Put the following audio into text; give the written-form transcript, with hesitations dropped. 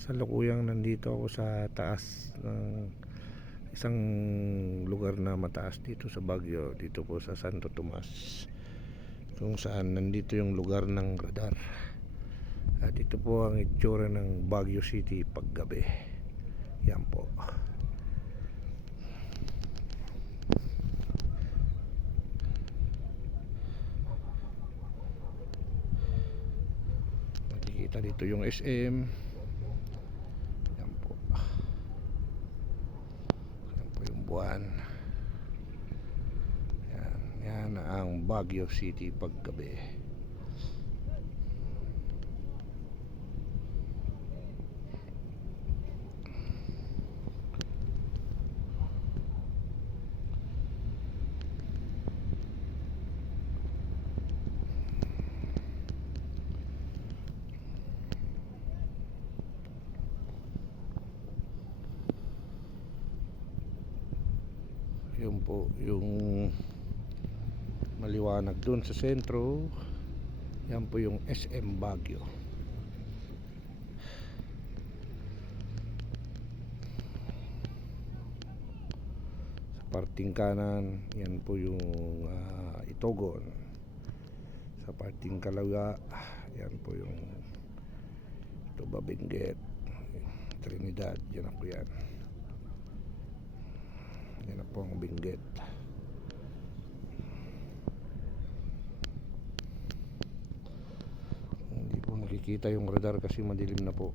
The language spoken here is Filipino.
Salukuyang nandito ako sa taas ng isang lugar na mataas dito sa Baguio, dito po sa Santo Tomas, kung saan nandito yung lugar ng radar. At ito po ang itsura ng Baguio City paggabi. Yan po. Makikita dito yung SM. Yan po. Yan po yung buwan. Yan ang Baguio City paggabi. Yun po yung maliwanag dun sa sentro. Yan po yung SM Baguio. Sa parting kanan, yan po yung Itogon. Sa parting kalawa, yan po yung Tuba Benguet, Trinidad. Yan ako yan. Yan na po ang Benguet. Hindi po nakikita yung radar kasi madilim na po.